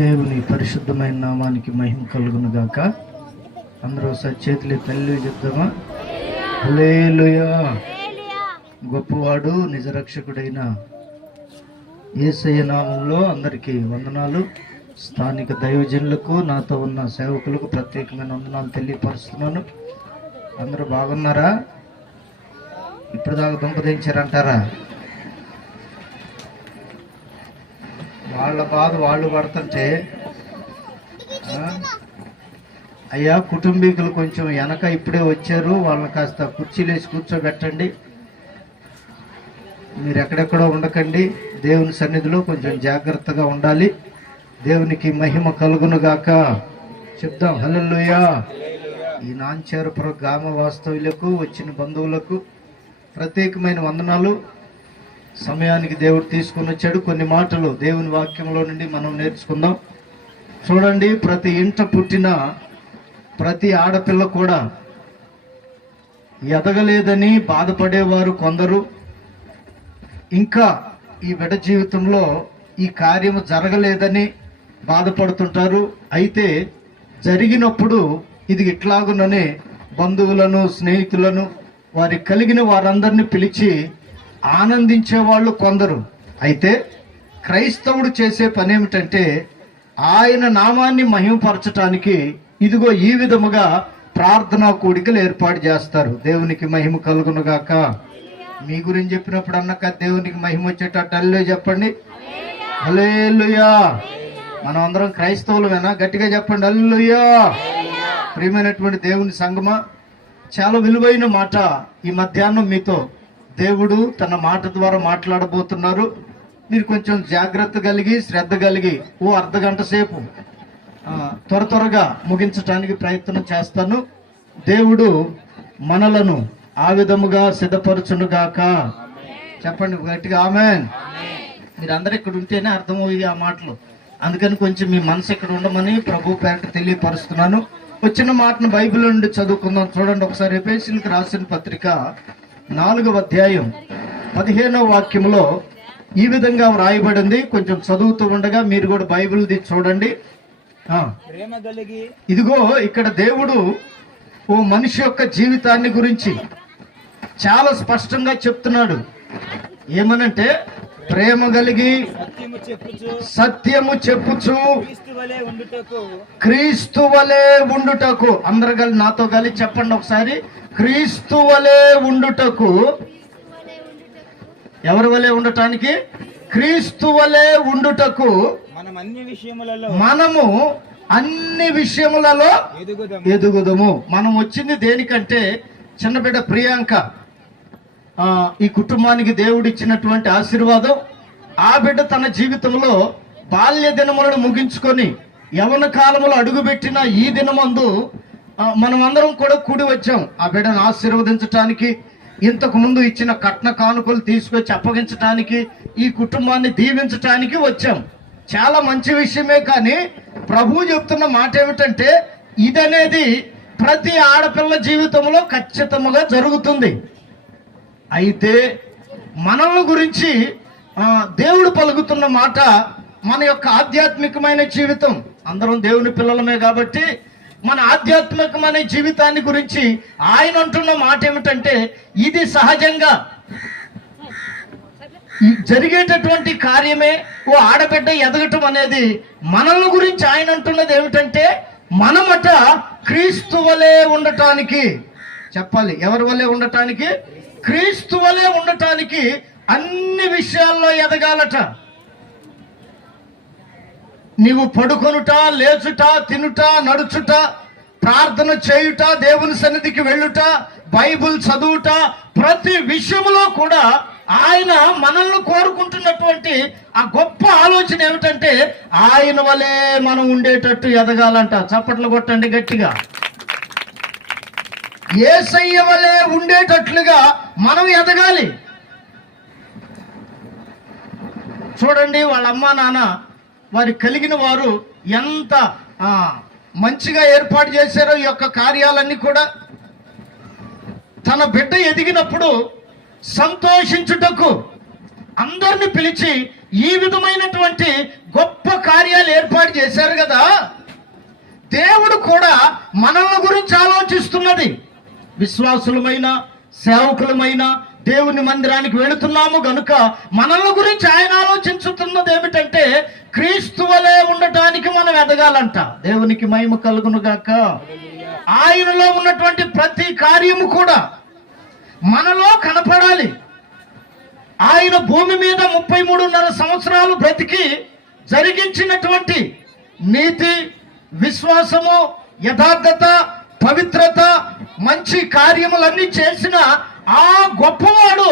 దేవుని పరిశుద్ధమైన నామానికి మహిమ కలుగును గాక. అందరూ చేతులు తల్లి చెప్తామా? హల్లెలూయా. గొప్పవాడు నిజరక్షకుడైన యేసయ్య నామంలో అందరికీ వందనాలు. స్థానిక దైవజనులకు, నాతో ఉన్న సేవకులకు ప్రత్యేకమైన వందనాలు తెలియపరుస్తున్నాను. అందరూ బాగున్నారా? ఇప్పుడు దాకా దుంపదించారంటారా? వాళ్ళ బాధ వాళ్ళు పడుతుంటే అయ్యా, కుటుంబీకులు కొంచెం వెనక ఇప్పుడే వచ్చారు, వాళ్ళని కాస్త కుర్చీలు వేసి కూర్చోబెట్టండి. మీరు ఎక్కడెక్కడో ఉండకండి, దేవుని సన్నిధిలో కొంచెం జాగ్రత్తగా ఉండాలి. దేవునికి మహిమ కలుగునుగాక. చెప్దాం హల్లెలూయా. ఈ నాంచారపురం గ్రామ వాస్తవ్యులకు, వచ్చిన బంధువులకు ప్రత్యేకమైన వందనాలు. సమయానికి దేవుడు తీసుకుని వచ్చాడు. కొన్ని మాటలు దేవుని వాక్యంలో నుండి మనం నేర్చుకుందాం. చూడండి, ప్రతి ఇంట పుట్టిన ప్రతి ఆడపిల్ల కూడా ఎదగలేదని బాధపడేవారు కొందరు, ఇంకా ఈ బిడ్డ జీవితంలో ఈ కార్యము జరగలేదని బాధపడుతుంటారు. అయితే జరిగినప్పుడు ఇది ఇట్లాగుననే బంధువులను, స్నేహితులను, వారి కలిగిన వారందరినీ పిలిచి ఆనందించే వాళ్ళు కొందరు. అయితే క్రైస్తవుడు చేసే పని ఏమిటంటే, ఆయన నామాన్ని మహిమపరచటానికి ఇదిగో ఈ విధముగా ప్రార్థనా కూడికలు ఏర్పాటు చేస్తారు. దేవునికి మహిమ కలుగునుగాక. మీ గురించి చెప్పినప్పుడు అన్నక దేవునికి మహిమ వచ్చేటట్టు హల్లెలూయా చెప్పండి. హల్లెలూయా. మనం అందరం క్రైస్తవులమేనా? గట్టిగా చెప్పండి హల్లెలూయా. ప్రియమైనటువంటి దేవుని సంగమా, చాలా విలువైన మాట ఈ మధ్యాహ్నం మీతో దేవుడు తన మాట ద్వారా మాట్లాడబోతున్నారు. మీరు కొంచెం జాగ్రత్త కలిగి, శ్రద్ధ కలిగి ఓ అర్ధగంట సేపు త్వరగా ముగించడానికి ప్రయత్నం చేస్తాను. దేవుడు మనలను ఆ విధముగా సిద్ధపరచునుగాక. చెప్పండి గట్టిగా ఆమేన్. మీరు అందరు ఇక్కడ ఉంటేనే అర్థమవుతుంది ఆ మాటలు. అందుకని కొంచెం మీ మనసు ఇక్కడ ఉండమని ప్రభు పేరట తెలియపరుస్తున్నాను. వచ్చిన మాటను బైబిల్ నుండి చదువుకుందాం. చూడండి ఒకసారి. ఎఫెసీయులకు రాసిన పత్రిక 4వ అధ్యాయం 15వ వాక్యంలో ఈ విధంగా వ్రాయబడింది. కొంచెం చదువుతూ ఉండగా మీరు కూడా బైబిల్ చూడండి. ఇదిగో ఇక్కడ దేవుడు ఓ మనిషి యొక్క జీవితాన్ని గురించి చాలా స్పష్టంగా చెప్తున్నాడు. ఏమనంటే, ప్రేమ కలిగి సత్యము చెప్పుచు క్రీస్తు వలె ఉండుటకు. అందరు కలిసి నాతో కలిసి చెప్పండి ఒకసారి. క్రీస్తు వలె ఉండుటకు. ఎవరి వలె ఉండటానికి? క్రీస్తు వలె ఉండుటకు మనము అన్ని విషయములలో ఎదుగుదము. మనం వచ్చింది దేనికంటే, చిన్న బిడ్డ ప్రియాంక ఈ కుటుంబానికి దేవుడిచ్చినటువంటి ఆశీర్వాదం. ఆ బిడ్డ తన జీవితంలో బాల్య దినములను ముగించుకొని యవన కాలంలో అడుగుపెట్టిన ఈ దినమందు మనం అందరం కూడా కూడి వచ్చాం ఆ బిడ్డను ఆశీర్వదించటానికి. ఇంతకు ముందు ఇచ్చిన కట్న కానుకలు తీసుకొచ్చి అప్పగించటానికి, ఈ కుటుంబాన్ని దీవించటానికి వచ్చాం. చాలా మంచి విషయమే. కానీ ప్రభువు చెప్తున్న మాట ఏమిటంటే, ఇదనేది ప్రతి ఆడపిల్ల జీవితంలో ఖచ్చితంగా జరుగుతుంది. అయితే మనల్ని గురించి దేవుడు పలుకుతున్న మాట మన యొక్క ఆధ్యాత్మికమైన జీవితం. అందరం దేవుని పిల్లలమే కాబట్టి మన ఆధ్యాత్మికమైన జీవితాన్ని గురించి ఆయన అంటున్న మాట ఏమిటంటే, ఇది సహజంగా జరిగేటటువంటి కార్యమే. ఓ ఆడబిడ్డ ఎదగటం అనేది మనల్ని గురించి ఆయన అంటున్నది ఏమిటంటే, మనమట క్రీస్తు వలె ఉండటానికి. చెప్పాలి, ఎవరి వలె ఉండటానికి? క్రీస్తు వలె ఉండటానికి అన్ని విషయాల్లో ఎదగాలట. నీవు పడుకొనుట, లేచుట, తినుట, నడుచుట, ప్రార్థన చేయుట, దేవుని సన్నిధికి వెళ్ళుట, బైబిల్ చదువుట, ప్రతి విషయంలో కూడా ఆయన మనల్ని కోరుకుంటున్నటువంటి ఆ గొప్ప ఆలోచన ఏమిటంటే, ఆయన వలె మనం ఉండేటట్టు ఎదగాలంట. చప్పట్లు కొట్టండి గట్టిగా. యేసయ్య వలె ఉండేటట్లుగా మనం ఎదగాలి. చూడండి, వాళ్ళ అమ్మా నాన్న, వారి కలిగిన వారు ఎంత మంచిగా ఏర్పాటు చేశారో ఈ యొక్క కార్యాలన్నీ కూడా. తన బిడ్డ ఎదిగినప్పుడు సంతోషించుటకు అందరిని పిలిచి ఈ విధమైనటువంటి గొప్ప కార్యాలు ఏర్పాటు చేశారు కదా. దేవుడు కూడా మనల్ని గురించి ఆలోచిస్తున్నది. విశ్వాసులమైన సేవకులమైన దేవుని మందిరానికి వెళుతున్నాము గనుక మనల్ని గురించి ఆయన ఆలోచించుతున్నది ఏమిటంటే క్రీస్తు వలె ఉండటానికి మనం ఎదగాలంట. దేవునికి మహిమ కలుగును గాక. ఆయనలో ఉన్నటువంటి ప్రతి కార్యము కూడా మనలో కనపడాలి. ఆయన భూమి మీద 33.5 సంవత్సరాలు బ్రతికి జరిగించినటువంటి నీతి, విశ్వాసము, యథార్థత, పవిత్రత, మంచి కార్యములన్నీ చేసిన ఆ గొప్పవాడు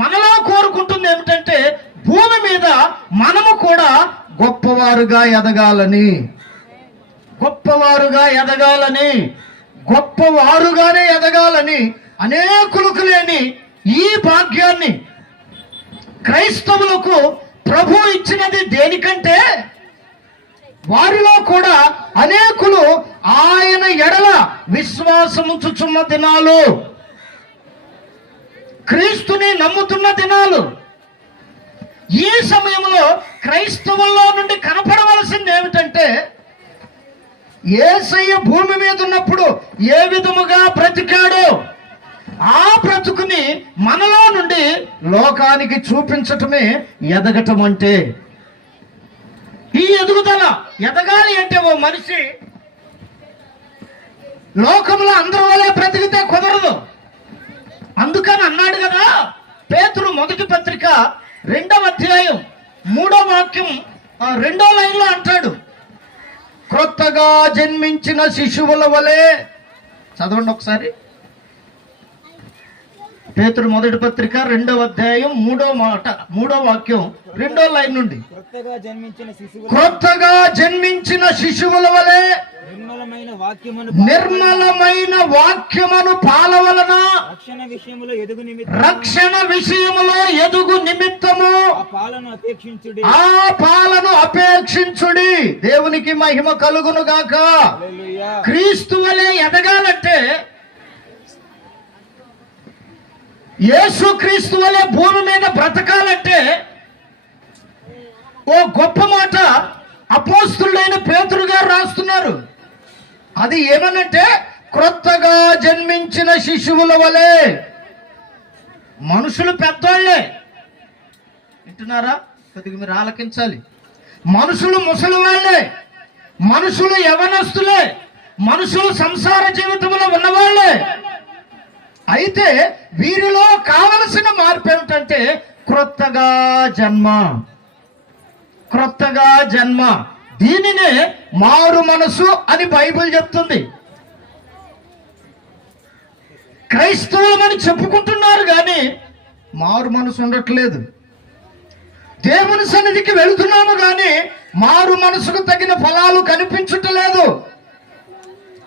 మనలో కోరుకుంటుంది ఏమిటంటే భూమి మీద మనము కూడా గొప్పవారుగా ఎదగాలని, గొప్పవారుగా ఎదగాలని, గొప్పవారుగానే ఎదగాలని అనేకులకు లేని ఈ భాగ్యాన్ని క్రైస్తవులకు ప్రభు ఇచ్చినది దేనికంటే వారిలో కూడా అనేకులు ఆయన ఎడల విశ్వాసముంచుచున్న దినాలు, క్రీస్తుని నమ్ముతున్న దినాలు. ఈ సమయంలో క్రైస్తవుల్లో నుండి కనపడవలసింది ఏమిటంటే యేసయ్య భూమి మీద ఉన్నప్పుడు ఏ విధముగా బ్రతికాడో ఆ బ్రతుకుని మనలో నుండి లోకానికి చూపించటమే ఎదగటం అంటే. ఈ ఎదుగుదల ఎదగాలి అంటే ఓ మనిషి లోకంలో అందరి వల్లే బ్రతికితే కుదరదు. అందుకని అన్నాడు కదా పేతురు మొదటి పత్రిక 2వ అధ్యాయం 3వ వాక్యం 2వ లైన్లో అంటాడు, క్రొత్తగా జన్మించిన శిశువుల వలె. చదవండి ఒకసారి. పేతురు మొదటి పత్రిక 2వ అధ్యాయం 3వ వాక్యం 2వ లైన్ నుండి, క్రొత్తగా జన్మించిన శిశువుల వలె నిర్మలమైన వాక్యమును పాల వలన రక్షణ విషయములో ఎదుగు నిమిత్తము ఆ పాలను అపేక్షించుడి. దేవునికి మహిమ కలుగును గాక. క్రీస్తు వలె ఎదగాలంటే, యేసు క్రీస్తు వలె భూమి మీద బ్రతకాలంటే ఓ గొప్ప మాట అపోస్తులైన పేతురు గారు రాస్తున్నారు. అది ఏమనంటే క్రొత్తగా జన్మించిన శిశువుల వలె. మనుషులు పెద్దోళ్లే, వింటున్నారా? కొద్దిగా మీరు ఆలకించాలి. మనుషులు ముసలి వాళ్ళే, మనుషులు యవనస్తులే, మనుషులు సంసార జీవితంలో ఉన్నవాళ్లే. అయితే వీరిలో కావలసిన మార్పు ఏమిటంటే క్రొత్తగా జన్మ, క్రొత్తగా జన్మ. దీనినే మారు మనసు అని బైబిల్ చెప్తుంది. క్రైస్తవులమని చెప్పుకుంటున్నారు కానీ మారు మనసు ఉండట్లేదు. దేవుని సన్నిధికి వెళుతున్నాము కానీ మారు మనసుకు తగిన ఫలాలు కనిపించట్లేదు.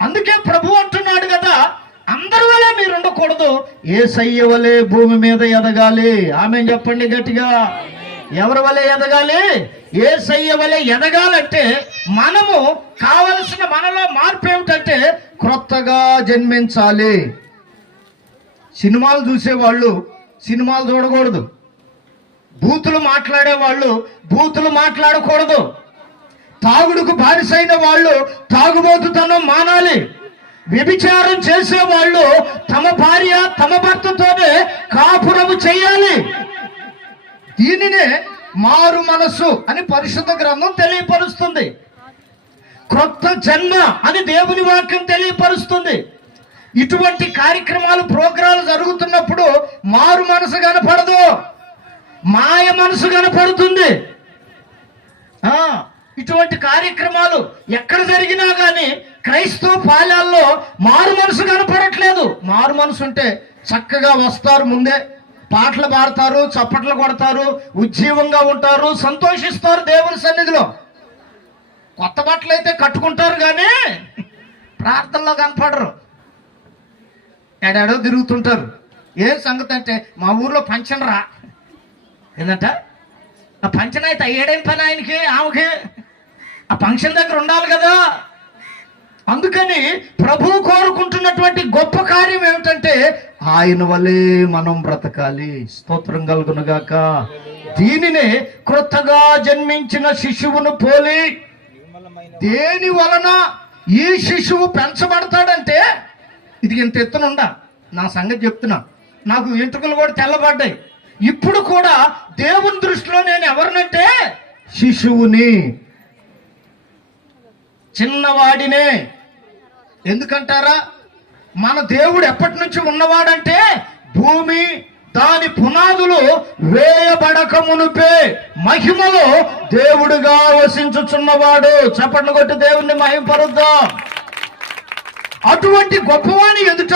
అందుకే ప్రభు అంటున్నాడు కదా, అందరి వలె మీరు ఉండకూడదు, యేసయ్య వలె భూమి మీద ఎదగాలి. ఆమేన్ చెప్పండి గట్టిగా. ఎవరి వలె ఎదగాలి? యేసయ్య వలె ఎదగాలంటే మనము కావలసిన మనలో మార్పు ఏమిటంటే క్రొత్తగా జన్మించాలి. సినిమాలు చూసేవాళ్ళు సినిమాలు చూడకూడదు, బూతులు మాట్లాడేవాళ్ళు బూతులు మాట్లాడకూడదు, తాగుడుకు బానిసైన వాళ్ళు తాగుబోతుతనం మానాలి, వ్యభిచారం చేసేవాళ్ళు తమ భార్య తమ భర్తతోనే కాపురము చేయాలి. దీనినే మారు మనసు అని పరిశుద్ధ గ్రంథం తెలియపరుస్తుంది. క్రొత్త జన్మ అని దేవుని వాక్యం తెలియపరుస్తుంది. ఇటువంటి కార్యక్రమాలు ప్రోగ్రాలు జరుగుతున్నప్పుడు మారు మనసు కనపడదు, మాయ మనసు కనపడుతుంది. ఇటువంటి కార్యక్రమాలు ఎక్కడ జరిగినా కానీ క్రైస్తవ పాలెల్లో మారు మనసు కనపడట్లేదు. మారు మనసు ఉంటే చక్కగా వస్తారు, ముందే పాటలు పాడతారు, చప్పట్లు కొడతారు, ఉజ్జీవంగా ఉంటారు, సంతోషిస్తారు దేవుని సన్నిధిలో. కొత్త బట్టలు అయితే కట్టుకుంటారు కానీ ప్రార్థనలో కనపడరు, ఏడాడో తిరుగుతుంటారు. ఏ సంగతి అంటే మా ఊర్లో ఫంక్షన్ రా, ఏంటంట ఆ ఫంక్షన్ అయితే అయ్యేడేం పని ఆయనకి ఆమెకి, ఆ ఫంక్షన్ దగ్గర ఉండాలి కదా. అందుకని ప్రభు కోరుకుంటున్నటువంటి గొప్ప కార్యం ఏమిటంటే ఆయన వల్లే మనం బ్రతకాలి. స్తోత్రం కలుగునుగాక. దీనినే క్రొత్తగా జన్మించిన శిశువును పోలి. దేని వలన ఈ శిశువు పెంచబడతాడంటే, ఇది ఇంత ఎత్తునుండా నా సంగతి చెప్తున్నా, నాకు వెంట్రుకలు కూడా తెల్లబడ్డాయి. ఇప్పుడు కూడా దేవుని దృష్టిలో నేను ఎవరినంటే శిశువుని, చిన్నవాడినే. ఎందుకంటారా? మన దేవుడు ఎప్పటి నుంచి ఉన్నవాడంటే భూమి దాని పునాదులు వేయబడక మునుపే మహిమలో దేవుడుగా వసించుచున్నవాడు. చప్పట్లు కొట్టి దేవుణ్ణి మహిమపరుద్దాం. అటువంటి గొప్పవాని ఎదుట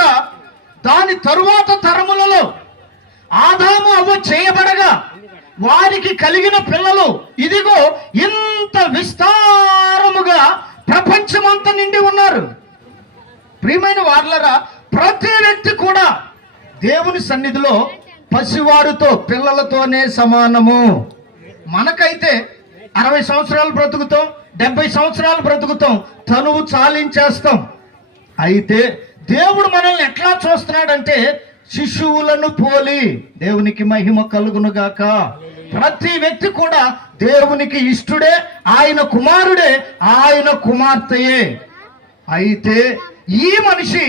దాని తరువాత తరములలో ఆదాము అవ్వ చేయబడగా వారికి కలిగిన పిల్లలు ఇదిగో ఇంత విస్తారముగా ప్రపంచమంతా నిండి ఉన్నారు. ప్రియమైన వారలారా, ప్రతి వ్యక్తి కూడా దేవుని సన్నిధిలో పసివారితో పిల్లలతోనే సమానము. మనకైతే 60 సంవత్సరాలు బ్రతుకుతాం, 70 సంవత్సరాలు బ్రతుకుతాం, తనువు చాలించేస్తాం. అయితే దేవుడు మనల్ని ఎట్లా చూస్తున్నాడంటే శిశువులను పోలి. దేవునికి మహిమ కలుగును గాక. ప్రతి వ్యక్తి కూడా దేవునికి ఇష్టుడే, ఆయన కుమారుడే, ఆయన కుమార్తెయే. అయితే ఈ మనిషి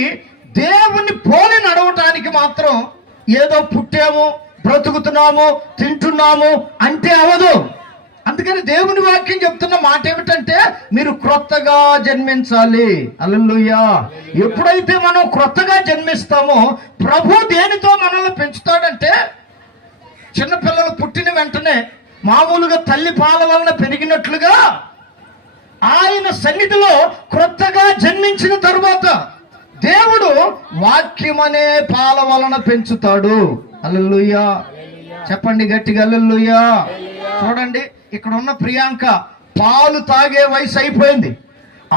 దేవుని పోలి నడవటానికి మాత్రం ఏదో పుట్టాము, బ్రతుకుతున్నాము, తింటున్నాము అంటే అవదు. అందుకని దేవుని వాక్యం చెప్తున్న మాట ఏమిటంటే మీరు క్రొత్తగా జన్మించాలి. హల్లెలూయా. ఎప్పుడైతే మనం క్రొత్తగా జన్మిస్తామో ప్రభు దేనితో మనల్ని పెంచుతాడంటే, చిన్నపిల్లలు పుట్టిన వెంటనే మామూలుగా తల్లి పాల వలన పెరిగినట్లుగా ఆయన సన్నిధిలో క్రొత్తగా జన్మించిన తరువాత దేవుడు వాక్యం అనే పాల వలన పెంచుతాడు. హల్లెలూయా. చెప్పండి గట్టిగా హల్లెలూయా. చూడండి, ఇక్కడ ఉన్న ప్రియాంక పాలు తాగే వయసు అయిపోయింది,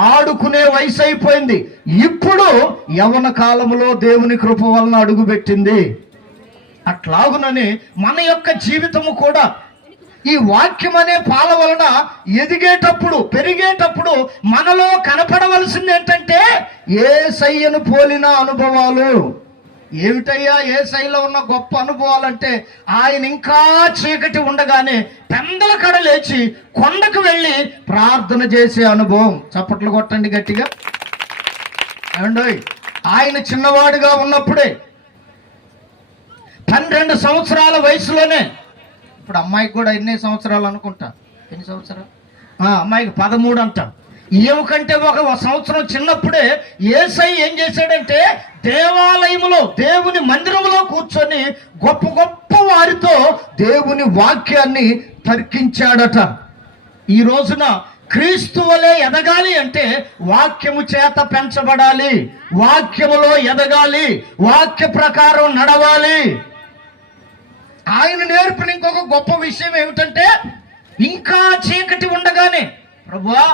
ఆడుకునే వయసు అయిపోయింది. ఇప్పుడు యవ్వన కాలంలో దేవుని కృప వలన అడుగుపెట్టింది. అట్లాగునని మన యొక్క జీవితము కూడా ఈ వాక్యం అనే పాల వలన ఎదిగేటప్పుడు, పెరిగేటప్పుడు మనలో కనపడవలసింది ఏంటంటే యేసయ్యను పోలిన అనుభవాలు. ఏమిటయ్యా యేసయ్యలో ఉన్న గొప్ప అనుభవాలంటే, ఆయన ఇంకా చీకటి ఉండగానే పెందల కడ లేచి కొండకు వెళ్ళి ప్రార్థన చేసే అనుభవం. చప్పట్లు కొట్టండి గట్టిగా. ఏమండోయ్, ఆయన చిన్నవాడుగా ఉన్నప్పుడే 12 సంవత్సరాల వయసులోనే, ఇప్పుడు అమ్మాయికి కూడా ఎన్ని సంవత్సరాలు అనుకుంటా, ఎన్ని సంవత్సరాలు, అమ్మాయికి 13 అంట. ఏమికంటే ఒక సంవత్సరం చిన్నప్పుడే యేసయ్య ఏం చేశాడంటే దేవాలయములో, దేవుని మందిరంలో కూర్చొని గొప్ప గొప్ప వారితో దేవుని వాక్యాన్ని తర్కించాడట. ఈ రోజున క్రీస్తు వలె ఎదగాలి అంటే వాక్యము చేత పెంచబడాలి, వాక్యములో ఎదగాలి, వాక్య ప్రకారం నడవాలి. ఆయన నేర్పిన ఇంకొక గొప్ప విషయం ఏమిటంటే, ఇంకా చీకటి ఉండగానే ప్రభువా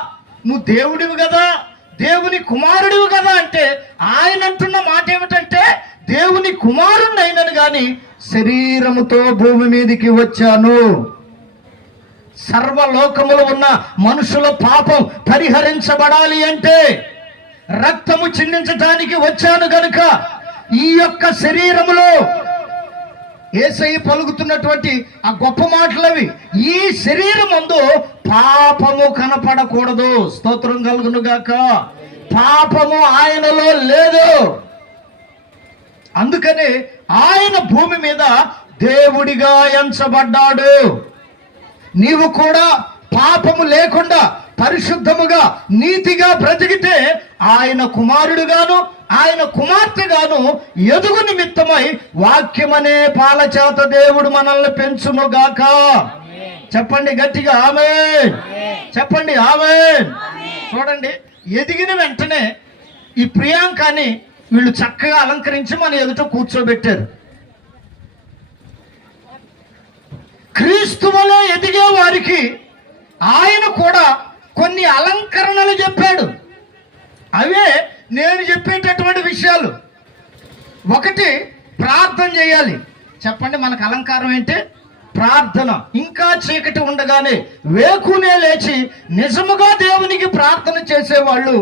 నువ్వు దేవుడివి కదా, దేవుని కుమారుడివి కదా అంటే ఆయన అంటున్న మాట ఏమిటంటే దేవుని కుమారుణ్ణి అయినను గాని శరీరముతో భూమి మీదకి వచ్చాను. సర్వలోకములో ఉన్న మనుషుల పాపం పరిహరించబడాలి అంటే రక్తము చిందించడానికి వచ్చాను గనుక ఈ యొక్క శరీరములో యేసయ్య పలుకుతున్నటువంటి ఆ గొప్ప మాటలవి, ఈ శరీరం ముందు పాపము కనపడకూడదు. స్తోత్రం కలుగును గాక. పాపము ఆయనలో లేదు. అందుకని ఆయన భూమి మీద దేవుడిగా ఎంచబడ్డాడు. నీవు కూడా పాపము లేకుండా పరిశుద్ధముగా నీతిగా బ్రతికితే ఆయన కుమారుడుగాను ఆయన కుమార్తెగాను ఎదుగు నిమిత్తమై వాక్యమనే పాల చేత దేవుడు మనల్ని పెంచునుగాక. చెప్పండి గట్టిగా ఆమేన్. చెప్పండి ఆమేన్. చూడండి, ఎదిగిన వెంటనే ఈ ప్రియాంకని వీళ్ళు చక్కగా అలంకరించి మన ఎదుట కూర్చోబెట్టారు. క్రీస్తు వలె ఎదిగే వారికి ఆయన కూడా కొన్ని అలంకరణలు చెప్పాడు. అవే నేను చెప్పేటటువంటి విషయాలు. ఒకటి, ప్రార్థన చేయాలి. చెప్పండి, మనకు అలంకారం ఏంటి? ప్రార్థన. ఇంకా చీకటి ఉండగానే వేకునే లేచి నిజముగా దేవునికి ప్రార్థన చేసేవాళ్ళు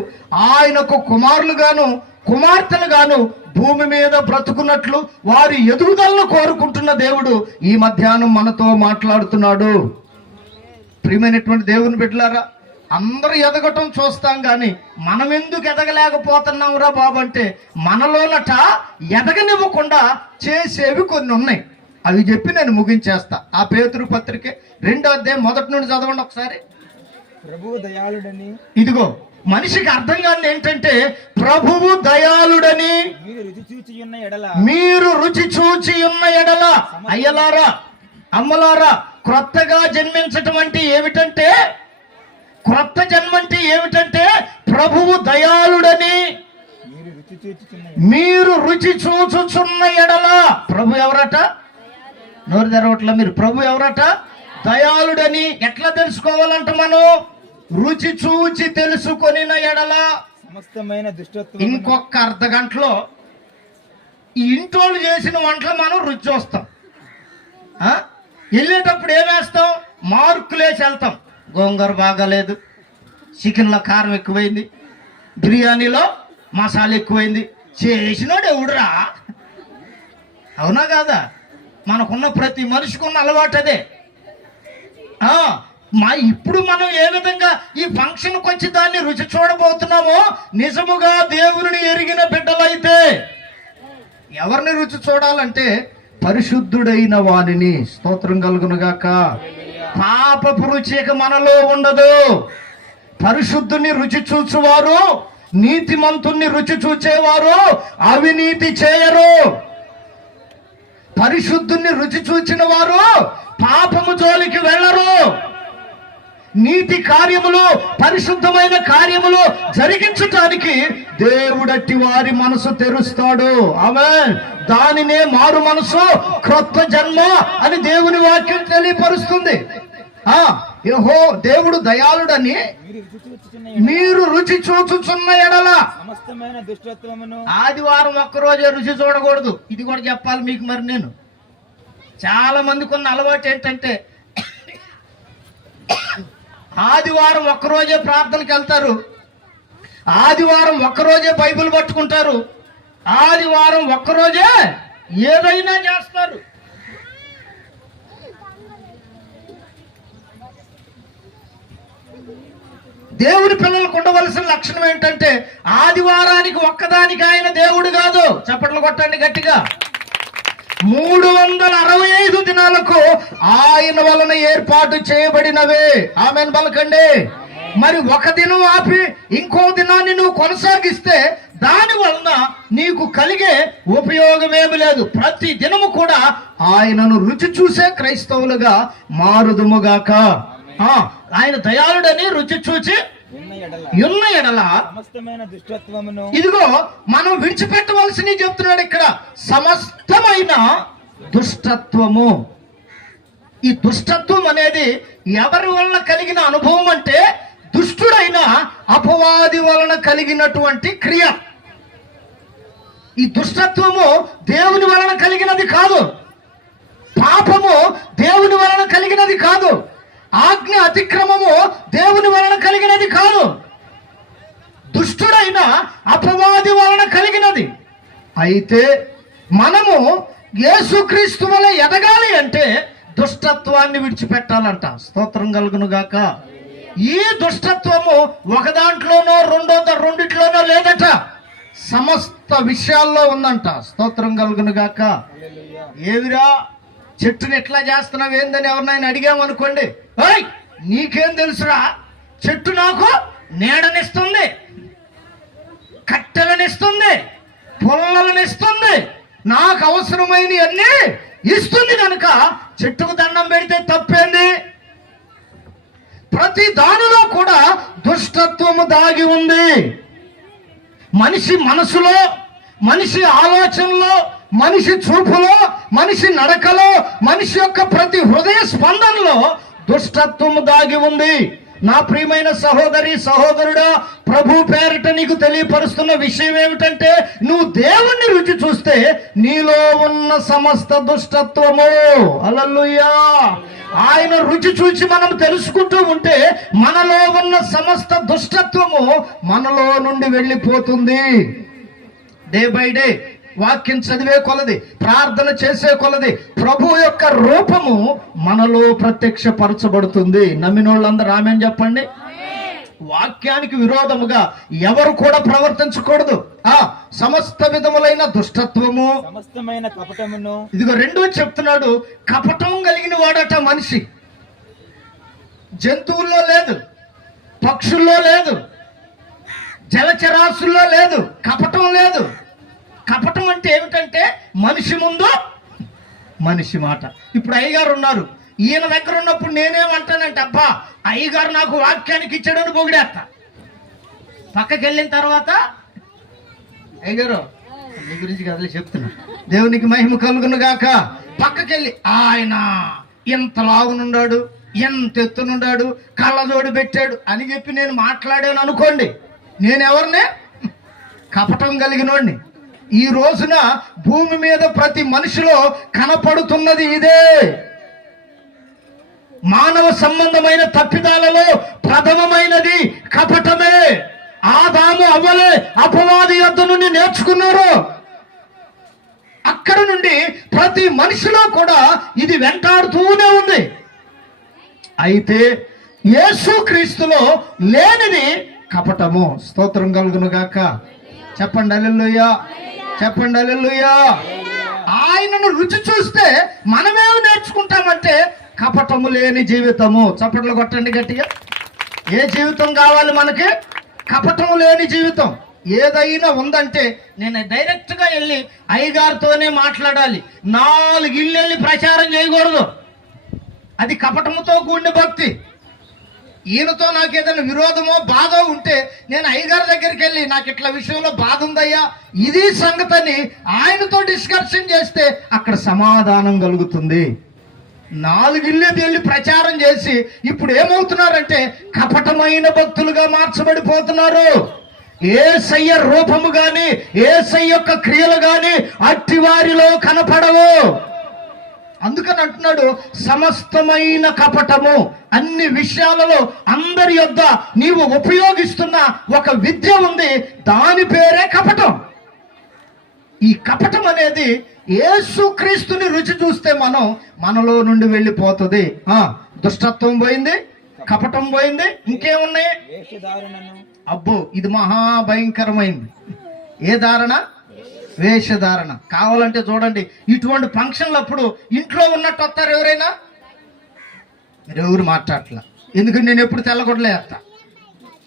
ఆయనకు కుమారులుగాను కుమార్తెలుగాను భూమి మీద బ్రతుకున్నట్లు వారి ఎదుగుదలను కోరుకుంటున్న దేవుడు ఈ మధ్యాహ్నం మనతో మాట్లాడుతున్నాడు. ప్రియమైనటువంటి దేవుని బిడ్డలారా, అందరూ ఎదగటం చూస్తాం కానీ మనం ఎందుకు ఎదగలేకపోతున్నాం రా బాబు అంటే మనలోనట ఎదగనివ్వకుండా చేసేవి కొన్ని ఉన్నాయి. అవి చెప్పి నేను ముగించేస్తా. ఆ పేతురు పత్రిక 2వ అధ్యాయం మొదటి నుండి చదవండి ఒకసారి. ప్రభువు దయాళుడని, ఇదిగో మనిషికి అర్థం కాదు ఏంటంటే ప్రభువు దయాళుడని మీరు రుచి చూచి ఉన్న ఎడల, మీరు రుచి చూచి ఉన్న ఎడల. అయ్యలారా, అమ్మలారా, క్రొత్తగా జన్మించటం అంటే ఏమిటంటే, క్రొత్త జన్మ అంటే ఏమిటంటే ప్రభువు దయాళుడని మీరు రుచి చూచుచున్న మీరు రుచి చూచుచున్న ఎడల. ప్రభు ఎవరట? నోరు తెరవట్ల మీరు. ప్రభు ఎవరట? దయాళుడని. ఎట్లా తెలుసుకోవాలంట మనం? రుచి చూచి తెలుసుకొనిన ఎడల. సమస్తమైన దుష్టత్వం, ఇంకొక అర్ధ గంటలో ఈ ఇంటోళ్ళు చేసిన వంటలు మనం రుచి చూస్తాం. వెళ్ళేటప్పుడు ఏమేస్తాం? మార్కులేసి వెళ్తాం. గోంగూర బాగాలేదు, చికెన్లో కారం ఎక్కువైంది, బిర్యానీలో మసాలా ఎక్కువైంది. చేసినోడు ఎవడురా? అవునా కాదా? మనకున్న ప్రతి మనిషికి ఉన్న అలవాటు అదే. ఇప్పుడు మనం ఏ విధంగా ఈ ఫంక్షన్కి వచ్చి దాన్ని రుచి చూడబోతున్నామో, నిజముగా దేవుని ఎరిగిన బిడ్డలైతే ఎవరిని రుచి చూడాలంటే పరిశుద్ధుడైన వానిని. స్తోత్రం కలుగునుగాక. పాపపు రుచి ఇక మనలో ఉండదు. పరిశుద్ధుని రుచి చూచువారు, నీతిమంతుణ్ణి రుచి చూచేవారు అవినీతి చేయరు. పరిశుద్ధుని రుచి చూచిన వారు పాపము జోలికి వెళ్ళరు. నీతి కార్యములు, పరిశుద్ధమైన కార్యములు జరిగించటానికి దేవుడట్టి వారి మనసు తెరుస్తాడు. ఆమేన్. దానినే మారు మనసు, క్రొత్త జన్మ అని దేవుని వాక్యం తెలియపరుస్తుంది. యెహో దేవుడు దయాళుడని మీరు రుచి చూచుచున్న ఎడల. సమస్తమైన దుష్టత్వమును. ఆదివారం ఒక్కరోజే రుచి చూడకూడదు. ఇది కూడా చెప్పాలి మీకు. మరి నేను చాలా మందికి ఉన్న అలవాటు ఏంటంటే ఆదివారం ఒక్కరోజే ప్రార్థనకి వెళ్తారు, ఆదివారం ఒక్కరోజే బైబిల్ పట్టుకుంటారు, ఆదివారం ఒక్కరోజే ఏదైనా చేస్తారు. దేవుడి పిల్లలకు ఉండవలసిన లక్షణం ఏంటంటే ఆదివారానికి ఒక్కదానికి ఆయన దేవుడు కాదు. చప్పట్లు కొట్టండి గట్టిగా. 365 దినాలకు ఆయన వలన ఏర్పాటు చేయబడినవే. ఆమెను పలకండి. మరి ఒక దినం ఆపి ఇంకో దినాన్ని నువ్వు కొనసాగిస్తే దాని వలన నీకు కలిగే ఉపయోగమేమి లేదు. ప్రతి దినము కూడా ఆయనను రుచి చూసే క్రైస్తవులుగా మారుదుముగాక. ఆయన దయాళుడని రుచి చూచి ఉన్న ఎడల సమస్తమైన దుష్టత్వమును. ఇదిగో మనం విడిచిపెట్టవలసినవి చెప్తున్నాడు ఇక్కడ. సమస్తమైన దుష్టత్వము. ఈ దుష్టత్వం అనేది ఎవరి వలన కలిగిన అనుభవం అంటే దుష్టుడైన అపవాది వలన కలిగినటువంటి క్రియ. ఈ దుష్టత్వము దేవుని వలన కలిగినది కాదు. పాపము దేవుని వలన కలిగినది కాదు. ఆజ్ఞ అతిక్రమము దేవుని వలన కలిగినది కాదు. దుష్టుడైన అపవాది వలన కలిగినది. అయితే మనము యేసుక్రీస్తు వలె ఎదగాలి అంటే దుష్టత్వాన్ని విడిచిపెట్టాలంట. స్తోత్రం కలుగునుగాక. ఈ దుష్టత్వము ఒక దాంట్లోనో రెండిట్లోనో లేదట, సమస్త విషయాల్లో ఉందంట. స్తోత్రం కలుగునుగాక. ఏవిరా చెట్టుని ఎట్లా చేస్తున్నావు ఏందని ఎవరినైనా అడిగామనుకోండి, నీకేం తెలుసురా, చెట్టు నాకు నీడనిస్తుంది, కట్టెలనిస్తుంది, పొల్లలనిస్తుంది, నాకు అవసరమైన అన్ని ఇస్తుంది కనుక చెట్టుకు దండం పెడితే తప్పేంది? ప్రతి దానిలో కూడా దుష్టత్వము దాగి ఉంది. మనిషి మనసులో, మనిషి ఆలోచనలో, మనిషి చూపులో, మనిషి నడకలో, మనిషి యొక్క ప్రతి హృదయ స్పందనలో దుష్టత్వము దాగి ఉంది. నా ప్రియమైన సహోదరి సహోదరుడా, ప్రభు పేరిట నీకు తెలియపరుస్తున్న విషయం ఏమిటంటే నువ్వు దేవుణ్ణి రుచి చూస్తే నీలో ఉన్న సమస్త దుష్టత్వము, హల్లెలూయా, ఆయన రుచి చూచి మనం తెలుసుకుంటూ ఉంటే మనలో ఉన్న సమస్త దుష్టత్వము మనలో నుండి వెళ్ళిపోతుంది. డే బై డే వాక్యం చదివే కొలది, ప్రార్థన చేసే కొలది ప్రభు యొక్క రూపము మనలో ప్రత్యక్షపరచబడుతుంది. నమ్మినోళ్ళందరూ ఆమేన్ చెప్పండి. వాక్యానికి విరోధముగా ఎవరు కూడా ప్రవర్తించకూడదు. సమస్త విధములైన దుష్టత్వము, సమస్తమైన కపటమును. ఇదిగో రెండో చెప్తున్నాడు. కపటం కలిగిన వాడట మనిషి. జంతువుల్లో లేదు, పక్షుల్లో లేదు, జలచరాశుల్లో లేదు, కపటం లేదు. కపటం అంటే ఏమిటంటే మనిషి ముందు మనిషి మాట. ఇప్పుడు అయ్యగారు ఉన్నారు, ఈయన దగ్గర ఉన్నప్పుడు నేనేమంటానంటే అబ్బా అయ్యగారు నాకు వాక్యానికి ఇచ్చాడని పొగిడేస్తా. పక్కకి వెళ్ళిన తర్వాత అయ్యగారు నీ గురించి కదలే చెప్తున్నా, దేవునికి మహిమ కలుగును గాక. పక్కకెళ్ళి ఆయన ఎంత లాగునున్నాడు, ఎంత ఎత్తునున్నాడు, కళ్ళజోడు పెట్టాడు అని చెప్పి నేను మాట్లాడాను అనుకోండి, నేనెవరినే? కపటం కలిగినోడిని. ఈ రోజున భూమి మీద ప్రతి మనిషిలో కనపడుతున్నది ఇదే. మానవ సంబంధమైన తప్పిదాలలో ప్రథమమైనది కపటమే. ఆదాము అవ్వలే అపవాది యొద్ద నుండి నేర్చుకున్నారు. అక్కడ నుండి ప్రతి మనిషిలో కూడా ఇది వెంటాడుతూనే ఉంది. అయితే యేసుక్రీస్తులో లేనిది కపటము. స్తోత్రం కలుగును గాక. చెప్పండి హల్లెలూయా, చెప్పండి హల్లెలూయా. ఆయనను రుచి చూస్తే మనమేమి నేర్చుకుంటామంటే కపటము లేని జీవితము. చప్పట్లు కొట్టండి గట్టిగా. ఏ జీవితం కావాలి మనకి? కపటము లేని జీవితం. ఏదైనా ఉందంటే నేను డైరెక్ట్ గా వెళ్ళి అయ్యగారితోనే మాట్లాడాలి. 4 ఇళ్ళు వెళ్ళి ప్రచారం చేయకూడదు. అది కపటముతో కూడిన భక్తి. ఈయనతో నాకు ఏదైనా విరోధమో బాధో ఉంటే నేను అయ్యగారి దగ్గరికి వెళ్ళి నాకు ఇట్లా విషయంలో బాధ ఉందయ్యా, ఇది సంగతని ఆయనతో డిస్కషన్ చేస్తే అక్కడ సమాధానం కలుగుతుంది. 4 ఇళ్ళు వెళ్ళి ప్రచారం చేసి ఇప్పుడు ఏమవుతున్నారంటే కపటమైన భక్తులుగా మార్చబడిపోతున్నారు. యేసయ్య రూపము గాని యేసయ్య యొక్క క్రియలు గాని అట్టి వారిలో కనపడవు. అందుకని అంటున్నాడు సమస్తమైన కపటము. అన్ని విషయాలలో అందరి యొద్ద నీవు ఉపయోగిస్తున్న ఒక విద్య ఉంది, దాని పేరే కపటం. ఈ కపటం అనేది యేసుక్రీస్తుని రుచి చూస్తే మనలో నుండి వెళ్ళిపోతుంది. దుష్టత్వం పోయింది, కపటం పోయింది, ఇంకేమున్నాయి? అబ్బో ఇది మహాభయంకరమైంది. ఏ ధారణ? వేషధారణ. కావాలంటే చూడండి, ఇటువంటి ఫంక్షన్లప్పుడు ఇంట్లో ఉన్నట్టు వస్తారు ఎవరైనా? మీరు ఎవరు మాట్లాడట్లా. ఎందుకంటే నేను ఎప్పుడు తెల్లగొడ్డలే వేస్తా.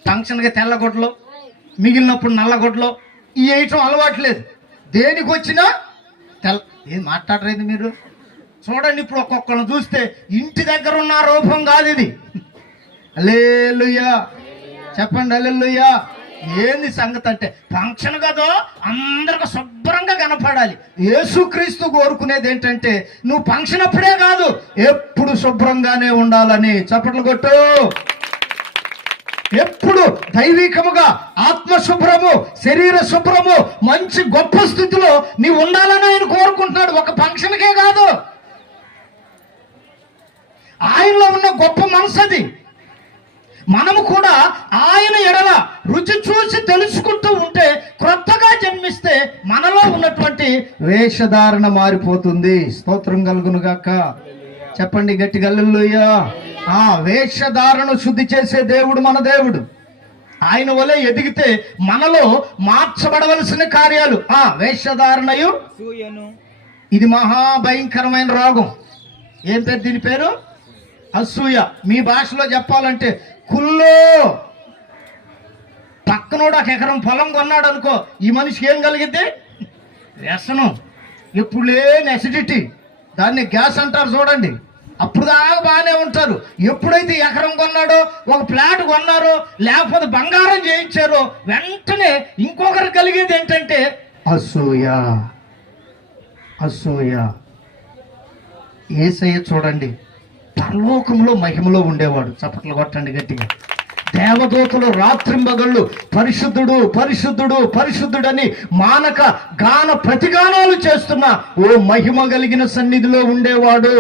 ఫంక్షన్కి తెల్లగొడ్డలు, మిగిలినప్పుడు నల్లగొడ్డలు ఈ వేయటం అలవాట్లేదు. దేనికి వచ్చినా ఏం మాట్లాడలేదు మీరు? చూడండి, ఇప్పుడు ఒక్కొక్కరిని చూస్తే ఇంటి దగ్గర ఉన్న రూపం కాదు ఇది. హల్లెలూయా, చెప్పండి హల్లెలూయా. ఏంది సంగతి అంటే ఫంక్షన్ కదా అందరికి శుభ్రంగా కనపడాలి. యేసుక్రీస్తు కోరుకునేది ఏంటంటే నువ్వు ఫంక్షన్ అప్పుడే కాదు, ఎప్పుడు శుభ్రంగానే ఉండాలని. చప్పట్లు కొట్టు. ఎప్పుడు దైవికముగా ఆత్మ శుభ్రము, శరీర శుభ్రము, మంచి గొప్ప స్థితిలో నీవు ఉండాలని ఆయన కోరుకుంటున్నాడు. ఒక ఫంక్షన్కే కాదు, ఆయనలో ఉన్న గొప్ప మనసు అది. మనము కూడా ఆయన ఎడల రుచి చూసి తెలుసుకుంటూ ఉంటే, క్రొత్తగా జన్మిస్తే మనలో ఉన్నటువంటి వేషధారణ మారిపోతుంది. స్తోత్రం కలుగును గాక. చెప్పండి గట్టిగా హల్లెలూయా. వేషధారణ శుద్ధి చేసే దేవుడు మన దేవుడు. ఆయన వలె ఎదిగితే మనలో మార్చబడవలసిన కార్యాలు వేషధారణయు. ఇది మహాభయంకరమైన రోగం. ఏం పేరు దీని పేరు? అసూయ. మీ భాషలో చెప్పాలంటే కుల్లో. పక్కనోడు 1 ఎకరం పొలం కొన్నాడు అనుకో, ఈ మనిషికి ఏం కలిగిద్ది? వ్యసనం. ఎప్పుడు లేని అసిడిటీ, దాన్ని గ్యాస్ అంటారు చూడండి. అప్పుడు దాకా బాగానే ఉంటారు. ఎప్పుడైతే ఎకరం కొన్నాడో, ఒక ఫ్లాట్ కొన్నారో, లేకపోతే బంగారం చేయించారో, వెంటనే ఇంకొకరు కలిగేది ఏంటంటే అసూయ. అసూయ. యేసయ్య చూడండి, పరలోకంలో మహిమలో ఉండేవాడు. చప్పట్లు కొట్టండి గట్టిగా. దేవదూతలు రాత్రింబగళ్ళు పరిశుద్ధుడు పరిశుద్ధుడు పరిశుద్ధుడని మానక గాన ప్రతిగానాలు చేస్తున్న ఓ మహిమ కలిగిన సన్నిధిలో ఉండేవాడు.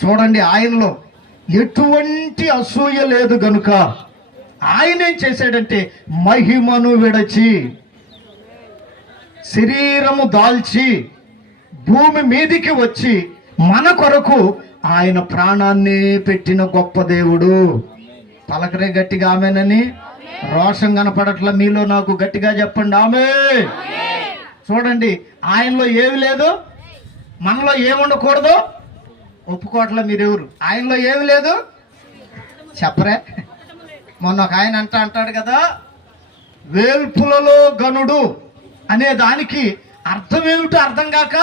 చూడండి, ఆయనలో ఎటువంటి అసూయ లేదు గనుక ఆయన ఏం చేశాడంటే మహిమను విడచి. శరీరము దాల్చి భూమి మీదికి వచ్చి మన కొరకు ఆయన ప్రాణాన్ని పెట్టిన గొప్ప దేవుడు. పలకరే గట్టిగా ఆమెనని. రోషం కనపడట్ల మీలో నాకు, గట్టిగా చెప్పండి ఆమె. చూడండి, ఆయనలో ఏమి లేదు, మనలో ఏముండకూడదు. ఒప్పుకోవట్ల మీరెవరు? ఆయనలో ఏమి లేదు చెప్పరే. మొన్న ఒక ఆయన అంటాడు కదా, వేల్పులలో గనుడు అనే దానికి అర్థం ఏమిటో అర్థం కాక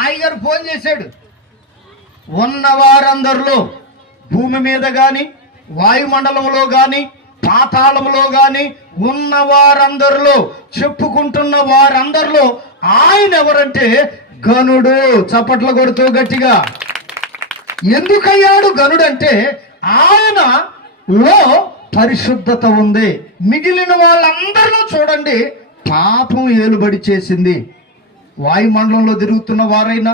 ఆయన గారు ఫోన్ చేశాడు. ఉన్న వారందరిలో, భూమి మీద గాని, వాయుమండలంలో గాని, పాతాళంలో గాని ఉన్న వారందరిలో, చెప్పుకుంటున్న వారందరిలో ఆయన ఎవరంటే గనుడు. చప్పట్లు కొడుతూ గట్టిగా. ఎందుకయ్యాడు గనుడంటే ఆయనలో పరిశుద్ధత ఉంది. మిగిలిన వాళ్ళందరిలో చూడండి పాపం ఏలుబడి చేసింది. వాయుమండలంలో తిరుగుతున్న వారైనా,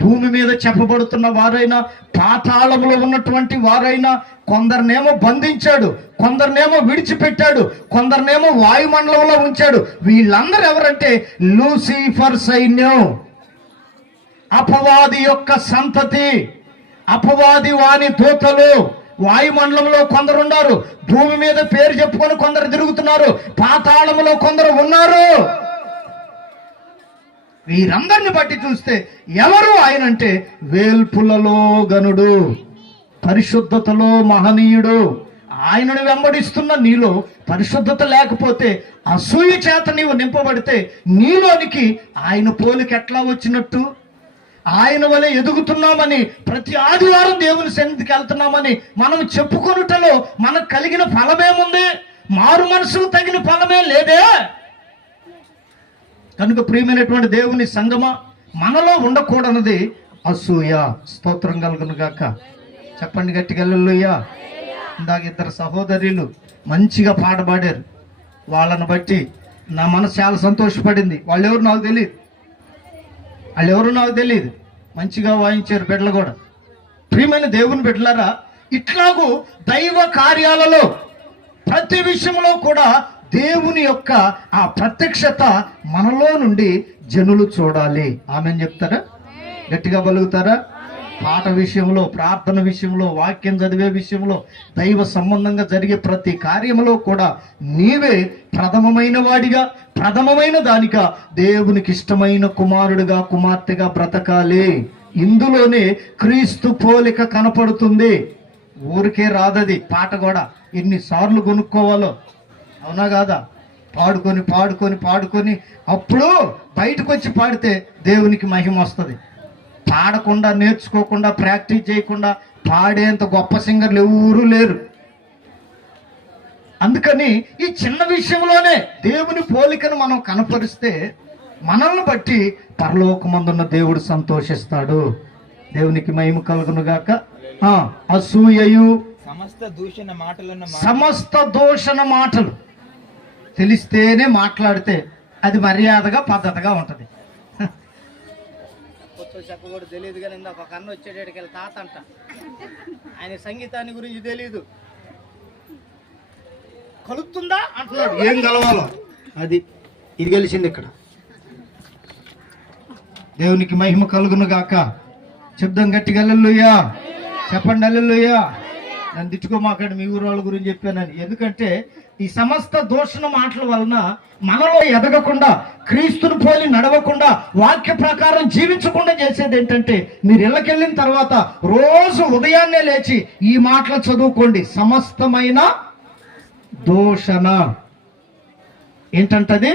భూమి మీద చెప్పబడుతున్న వారైనా, పాతాళంలో ఉన్నటువంటి వారైనా, కొందరినేమో బంధించాడు, కొందరినేమో విడిచిపెట్టాడు, కొందరినేమో వాయుమండలంలో ఉంచాడు. వీళ్ళందరూ ఎవరంటే లూసిఫర్ సైన్యం, అపవాది యొక్క సంతతి, అపవాది వాని దూతలు. వాయుమండలంలో కొందరు ఉన్నారు, భూమి మీద పేరు చెప్పుకొని కొందరు తిరుగుతున్నారు, పాతాళంలో కొందరు ఉన్నారు. వీరందరిని బట్టి చూస్తే ఎవరు ఆయన అంటే వేల్పులలో గనుడు, పరిశుద్ధతలో మహనీయుడు. ఆయనను వెంబడిస్తున్న నీలో పరిశుద్ధత లేకపోతే, అసూయ చేత నీవు నింపబడితే నీలోనికి ఆయన పోలిక ఎట్లా వచ్చినట్టు? ఆయన వలె ఎదుగుతున్నామని, ప్రతి ఆదివారం దేవుని సన్నిధికి వెళ్తున్నామని మనం చెప్పుకొనుటలో మనకు కలిగిన ఫలమేముంది? మారు మనసుకు తగిన ఫలమే లేదే. కనుక ప్రియమైనటువంటి దేవుని సంగమా, మనలో ఉండకూడనిది అసూయ. స్తోత్రం కలుగును గాక. చెప్పండి గట్టిగా హల్లెలూయా. ఇందాక ఇద్దరు సహోదరులు మంచిగా పాట పాడారు. వాళ్ళని బట్టి నా మనసు చాలా సంతోషపడింది. వాళ్ళెవరు నాకు తెలియదు, మంచిగా వాయించారు బిడ్డలు కూడా. ప్రియమైన దేవుని బిడ్డలారా, ఇట్లాగూ దైవ కార్యాలలో ప్రతి విషయంలో కూడా దేవుని యొక్క ఆ ప్రత్యక్షత మనలో నుండి జనులు చూడాలి. ఆమెను చెప్తారా? గట్టిగా పలుకుతారా? పాట విషయంలో, ప్రార్థన విషయంలో, వాక్యం చదివే విషయంలో, దైవ సంబంధంగా జరిగే ప్రతి కార్యంలో కూడా నీవే ప్రథమమైన వాడిగా, ప్రథమమైన దానిగా, దేవునికి ఇష్టమైన కుమారుడిగా, కుమార్తెగా బ్రతకాలి. ఇందులోనే క్రీస్తు పోలిక కనపడుతుంది. ఊరికే రాదది. పాట కూడా ఎన్నిసార్లు కొనుక్కోవాలో, అవునా కాదా? పాడుకొని పాడుకొని పాడుకొని అప్పుడు బయటకు వచ్చి పాడితే దేవునికి మహిమ వస్తుంది. పాడకుండా, నేర్చుకోకుండా, ప్రాక్టీస్ చేయకుండా పాడేంత గొప్ప సింగర్లు ఎవరూ లేరు. అందుకని ఈ చిన్న విషయంలోనే దేవుని పోలికను మనం కనపరిస్తే మనల్ని బట్టి పరలోకమందున్న దేవుడు సంతోషిస్తాడు. దేవునికి మహిమ కలుగును గాక. అసూయయు సమస్త దూషణ మాటలు తెలిస్తేనే మాట్లాడితే అది మర్యాదగా, పద్ధతిగా ఉంటది. చెప్పకూడదు తెలియదు కానీ ఇందాక ఒక అన్న వచ్చేటడికి తాత అంట, ఆయన సంగీతాన్ని గురించి తెలియదు. కలుగుతుందా అంటున్నాడు. ఏం కలవాలో అది ఇది గెలిచింది ఇక్కడ. దేవునికి మహిమ కలుగును గాక. చెప్దాం గట్టిగా హల్లెలూయా. చెప్పండి హల్లెలూయా. నన్ను తిట్టుకోమాకండి మీ ఊరు వాళ్ళ గురించి చెప్పానని. ఎందుకంటే ఈ సమస్త దూషణ మాటల వలన మనలో ఎదగకుండా, క్రీస్తుని పోలి నడవకుండా, వాక్య ప్రకారం జీవించకుండా చేసేది ఏంటంటే, మీరు ఇళ్ళకెళ్ళిన తర్వాత రోజు ఉదయాన్నే లేచి ఈ మాటలు చదువుకోండి. సమస్తమైన దూషణ ఏంటంటది?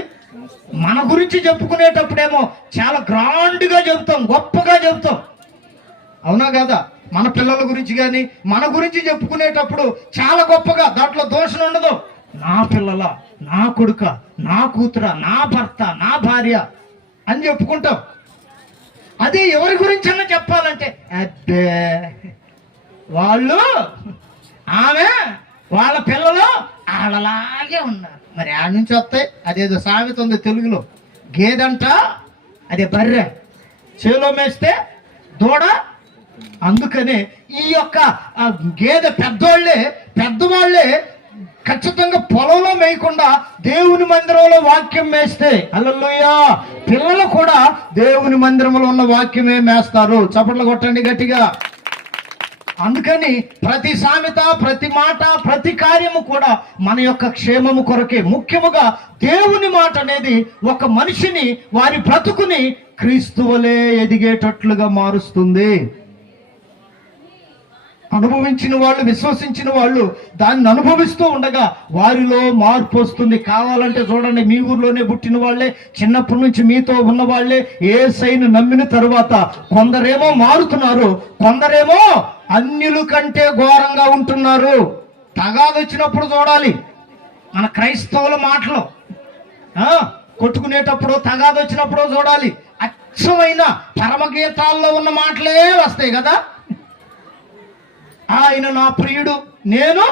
మన గురించి చెప్పుకునేటప్పుడేమో చాలా గ్రాండ్గా చెబుతాం, గొప్పగా చెబుతాం, అవునా కదా? మన పిల్లల గురించి కానీ మన గురించి చెప్పుకునేటప్పుడు చాలా గొప్పగా, దాంట్లో దోషణ ఉండదు. నా పిల్లల, నా కొడుక, నా కూతుర, నా భర్త, నా భార్య అని చెప్పుకుంటాం. అదే ఎవరి గురించి అన్నా చెప్పాలంటే, అబ్బే వాళ్ళు, ఆమె, వాళ్ళ పిల్లలు వాళ్ళలాగే ఉన్నారు. మరి ఆడ నుంచి వస్తాయి. అదేదో సామెత ఉంది తెలుగులో, గేదంట అదే బర్రె, చేలో మేస్తే దూడ. అందుకనే ఈ యొక్క గేదె పెద్దవాళ్లే ఖచ్చితంగా పొలంలో మేయకుండా దేవుని మందిరంలో వాక్యం మేస్తే, హల్లెలూయా, పిల్లలు కూడా దేవుని మందిరంలో ఉన్న వాక్యమే మేస్తారు. చప్పట్లు కొట్టండి గట్టిగా. అందుకని ప్రతి సామెత, ప్రతి మాట, ప్రతి కార్యము కూడా మన యొక్క క్షేమము కొరకే. ముఖ్యముగా దేవుని మాట అనేది ఒక మనిషిని, వారి బ్రతుకుని క్రీస్తు వలె ఎదిగేటట్లుగా మారుస్తుంది. అనుభవించిన వాళ్ళు, విశ్వసించిన వాళ్ళు దాన్ని అనుభవిస్తూ ఉండగా వారిలో మార్పు వస్తుంది. కావాలంటే చూడండి, మీ ఊర్లోనే పుట్టిన వాళ్ళే, చిన్నప్పటి నుంచి మీతో ఉన్న వాళ్ళే యేసయ్యను నమ్మిన తరువాత కొందరేమో మారుతున్నారు, కొందరేమో అన్యుల కంటే ఘోరంగా ఉంటున్నారు. తగాదు వచ్చినప్పుడు చూడాలి మన క్రైస్తవుల మాటలు, కొట్టుకునేటప్పుడు తగాదు వచ్చినప్పుడు చూడాలి. అచ్చమైన పరమగీతాల్లో ఉన్న మాటలే వస్తాయి కదా. ఆయన నా ప్రియుడు, నేను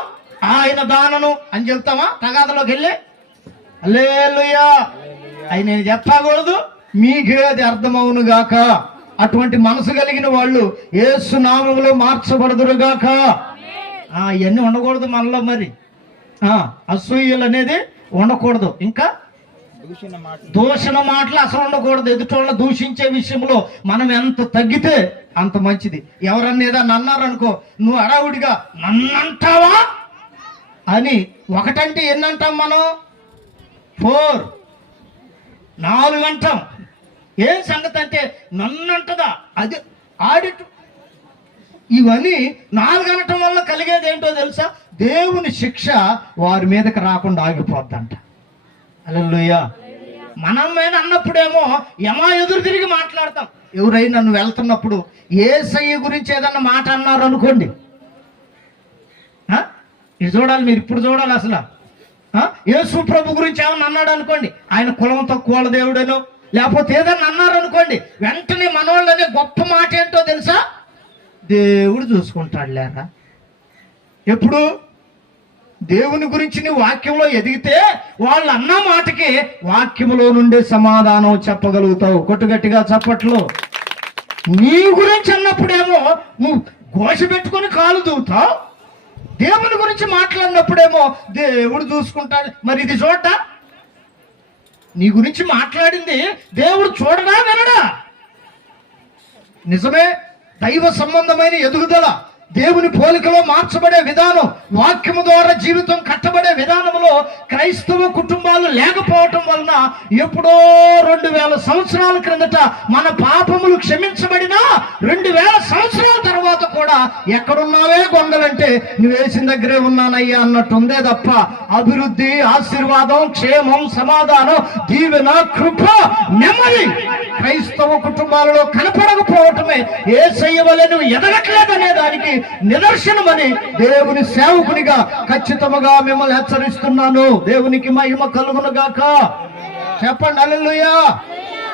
ఆయన దానను అని చెప్తామా తగాదలోకి వెళ్ళి? హల్లెలూయా. అయి నేను చెప్పకూడదు, మీకేది అర్థమవును గాక. అటువంటి మనసు కలిగిన వాళ్ళు యేసు నామములో మార్చబడదురు గాక. ఇవన్నీ ఉండకూడదు మనలో. మరి అసూయలు అనేది ఉండకూడదు. ఇంకా దూషణ మాటలు అసలు ఉండకూడదు. ఎదుటోళ్ళ దూషించే విషయంలో మనం ఎంత తగ్గితే అంత మంచిది. ఎవరన్నా ఏదన్నా అన్నారనుకో, నువ్వు అడావుడిగా నన్నంటావా అని, ఒకటంటే ఎన్ని అంటాం మనం? 4 అంటాం. ఏం సంగతి అంటే నన్నంటదా, అది ఆడిట్. ఇవన్నీ 4 అనటం వల్ల కలిగేది ఏంటో తెలుసా? దేవుని శిక్ష వారి మీదకి రాకుండా ఆగిపోద్దంట. హల్లెలూయా. మనం మీద అన్నప్పుడేమో యమా ఎదురు తిరిగి మాట్లాడతాం. ఎవరైనా నువ్వు వెళ్తున్నప్పుడు యేసయ్య గురించి ఏదన్నా మాట అన్నారు అనుకోండి, ఇది చూడాలి, మీరు ఇప్పుడు చూడాలి. అసలు యేసు ప్రభు గురించి ఏమన్నా అన్నాడు అనుకోండి, ఆయన కులం తక్కువ వాళ్ళ దేవుడేనో, లేకపోతే ఏదన్నా అన్నారు అనుకోండి, వెంటనే మనోళ్ళనే గొప్ప మాట ఏంటో తెలుసా? దేవుడు చూసుకుంటాడు లేరా. ఎప్పుడు దేవుని గురించి నీ వాక్యంలో ఎదిగితే వాళ్ళు అన్న మాటకి వాక్యములో నుండే సమాధానం చెప్పగలుగుతావు. కొట్టుగట్టిగా చప్పట్లు. నీ గురించి అన్నప్పుడేమో నువ్వు ఘోష పెట్టుకొని కాలు దూవుతావు. దేవుని గురించి మాట్లాడినప్పుడేమో దేవుడు చూసుకుంటాడు. మరి ఇది చూడ్డా? నీ గురించి మాట్లాడింది దేవుడు చూడడా వినడా? నిజమే. దైవ సంబంధమైన ఎదుగుదల, దేవుని పోలికలో మార్చబడే విధానం, వాక్యము ద్వారా జీవితం కట్టబడే విధానంలో క్రైస్తవ కుటుంబాలు లేకపోవటం వలన ఎప్పుడో 2000 సంవత్సరాల క్రిందట మన పాపములు క్షమించబడినా 2000 సంవత్సరాల తర్వాత కూడా ఎక్కడున్నావే గొంగలంటే నువ్వు వేసిన దగ్గరే ఉన్నానయ్యా అన్నట్టు ఉందే తప్ప అభివృద్ధి, ఆశీర్వాదం, క్షేమం, సమాధానం, దీవెన, కృప, నెమ్మది క్రైస్తవ కుటుంబాలలో కనపడకపోవటమే యేసయ్య వలె నువ్వు ఎదగట్లేదనే దానికి నిదర్శనమని దేవుని సేవకునిగా ఖచ్చితంగా మిమ్మల్ని హెచ్చరిస్తున్నాను. దేవునికి మహిమ కలుగును గాక. చెప్పండి హల్లెలూయా.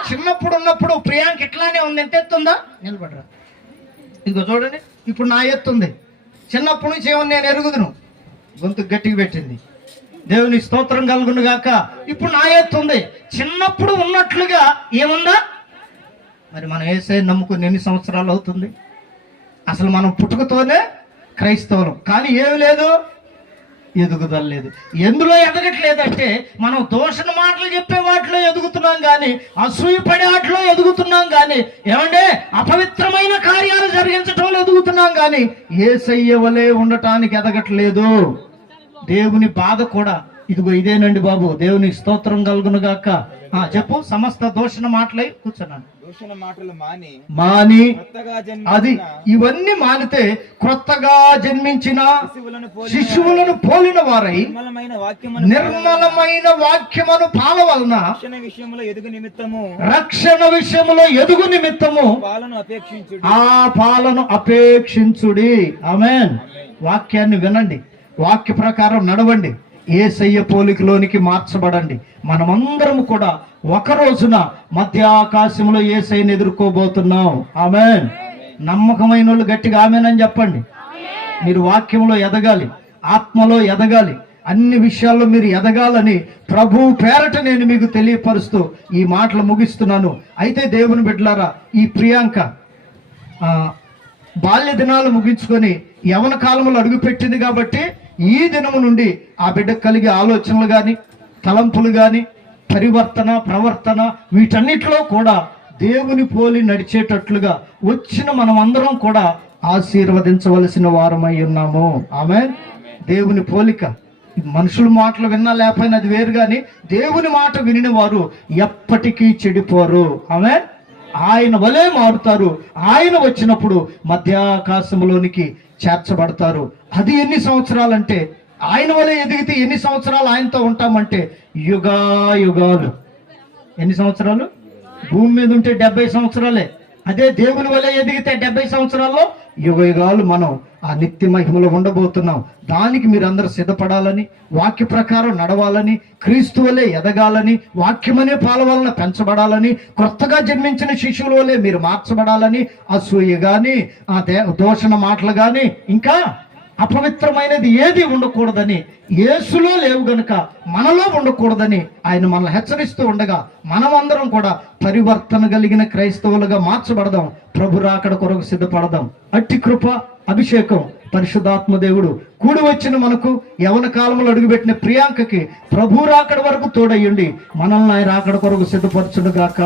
చిన్నప్పుడు ఉన్నప్పుడు ప్రియాంక ఇట్లానే ఉంది. ఎంత ఎత్తుందా? నిలబడరా. ఇదిగో చూడండి, ఇప్పుడు నా ఎత్తుంది. చిన్నప్పటి నుంచి ఏమన్నా నేను ఎరుగుదును, గొంతు గట్టిగా పెట్టింది. దేవుని స్తోత్రం కలుగును గాక. ఇప్పుడు నా ఎత్తుంది. చిన్నప్పుడు ఉన్నట్లుగా ఏముందా? మరి మనం యేసయ్యను నమ్ముకుని ఎన్ని సంవత్సరాలు అవుతుంది? అసలు మనం పుట్టుకతోనే క్రైస్తవులం, కానీ ఏమి లేదు, ఎదుగుదల లేదు. ఎందులో ఎదగట్లేదంటే మనం దూషణ మాటలు చెప్పే వాటిలో ఎదుగుతున్నాం కానీ, అసూయ పడే వాటిలో ఎదుగుతున్నాం కానీ, ఏమంటే అపవిత్రమైన కార్యాలు జరిగించడంలో ఎదుగుతున్నాం కానీ యేసయ్య వలె ఉండటానికి ఎదగట్లేదు. దేవుని బాధ కూడా ఇదిగో ఇదేనండి బాబు. దేవుని స్తోత్రం కలుగును గాక. చెప్పు. సమస్త దూషణ మాటలై కూర్చున్నాను. దూషణ మాటలు మాని అది ఇవన్నీ మానితే క్రొత్తగా జన్మించిన శిశువులను పోలిన వారై నిర్మలమైన వాక్యమును పాలవలన రక్షణ విషయములో ఎదుగు నిమిత్తము ఆ పాలను అపేక్షించుడి. ఆమేన్. వాక్యాన్ని వినండి, వాక్య ప్రకారం నడవండి, యేసయ్య పోలికలోనికి మార్చబడండి. మనమందరం కూడా ఒక రోజున మధ్య ఆకాశంలో యేసయ్యను ఎదుర్కోబోతున్నాం. ఆమేన్. నమ్మకమైన వాళ్ళు గట్టిగా ఆమేన్ అని చెప్పండి. మీరు వాక్యంలో ఎదగాలి, ఆత్మలో ఎదగాలి, అన్ని విషయాల్లో మీరు ఎదగాలని ప్రభు పేరట నేను మీకు తెలియపరుస్తూ ఈ మాటలు ముగిస్తున్నాను. అయితే దేవుని బిడ్డలారా, ఈ ప్రియాంక బాల్య దినాలు ముగించుకొని యవన కాలంలో అడుగుపెట్టింది కాబట్టి ఈ దినము నుండి ఆ బిడ్డకు కలిగే ఆలోచనలు కానీ, తలంపులు కానీ, పరివర్తన, ప్రవర్తన, వీటన్నిటిలో కూడా దేవుని పోలి నడిచేటట్లుగా వచ్చిన మనం అందరం కూడా ఆశీర్వదించవలసిన వారమై ఉన్నాము. ఆమేన్. దేవుని పోలిక, మనుషుల మాటలు విన్నా లేకపోయినా అది వేరు, కానీ దేవుని మాట వినిన వారు ఎప్పటికీ చెడిపోరు. ఆమేన్. ఆయన వలే మారుతారు. ఆయన వచ్చినప్పుడు మధ్యాకాశంలోనికి చేర్చబడతారు. అది ఎన్ని సంవత్సరాలంటే, ఆయన వలే ఎదిగితే ఎన్ని సంవత్సరాలు ఆయనతో ఉంటామంటే యుగాలు. ఎన్ని సంవత్సరాలు? భూమి మీద ఉంటే 70 సంవత్సరాలే. అదే దేవుని వలె ఎదిగితే 70 సంవత్సరాల్లో యుగాలు మనం ఆ నిత్య మహిమలో ఉండబోతున్నాం. దానికి మీరందరూ సిద్ధపడాలని, వాక్య ప్రకారం నడవాలని, క్రీస్తు వలె ఎదగాలని, వాక్యమనే పాల వలన పెంచబడాలని, కొత్తగా జన్మించిన శిశువుల వలె మీరు మార్చబడాలని, అసూయ గాని, ఆ దూషణ మాటలు గాని, ఇంకా అపవిత్రమైనది ఏది ఉండకూడదని, యేసులో లేవు గనుక మనలో ఉండకూడదని ఆయన మనల్ని హెచ్చరిస్తూ ఉండగా, మనమందరం కూడా పరివర్తన కలిగిన క్రైస్తవులుగా మార్చబడదాం. ప్రభు రాకడ కొరకు సిద్ధపడదాం. అట్టి కృప, అభిషేకం పరిశుద్ధాత్మ దేవుడు కూడి వచ్చిన మనకు, యవన కాలంలో అడుగుపెట్టిన ప్రియాంకకి ప్రభు రాకడ వరకు తోడయ్యండి మనల్ని ఆయన రాకడ కొరకు సిద్ధపరచును గాక.